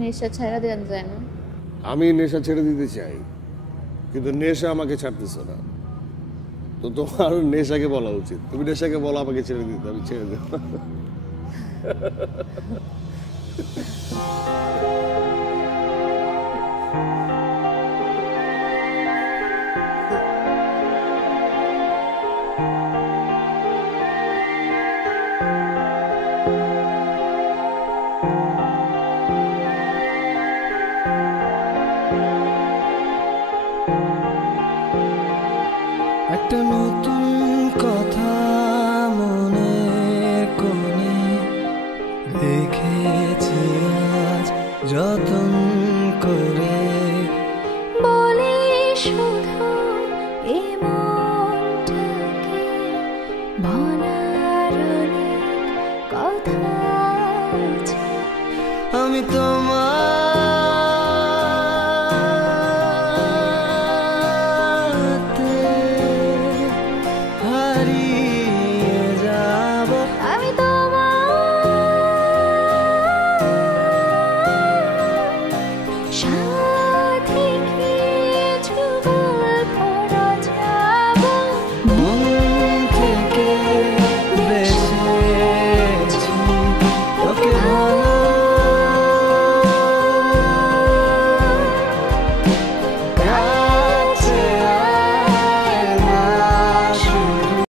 নেশা ছাড়া দেন যায় না। আমি নেশা ছেড়ে দিতে চাই, কিন্তু নেশা আমাকে ছাড়তেছে না। তো তোমার নেশাকে বলা উচিত, তুমি নেশাকে বলো আমাকে ছেড়ে দিতে, আমি ছেড়ে দেব। একটা নতুন কথা মনের কোণে রেখেছি আজ যতন করে। বলে শুধু এই মনটাকে ভোলার অনেক কথা আছে। আমি তোমার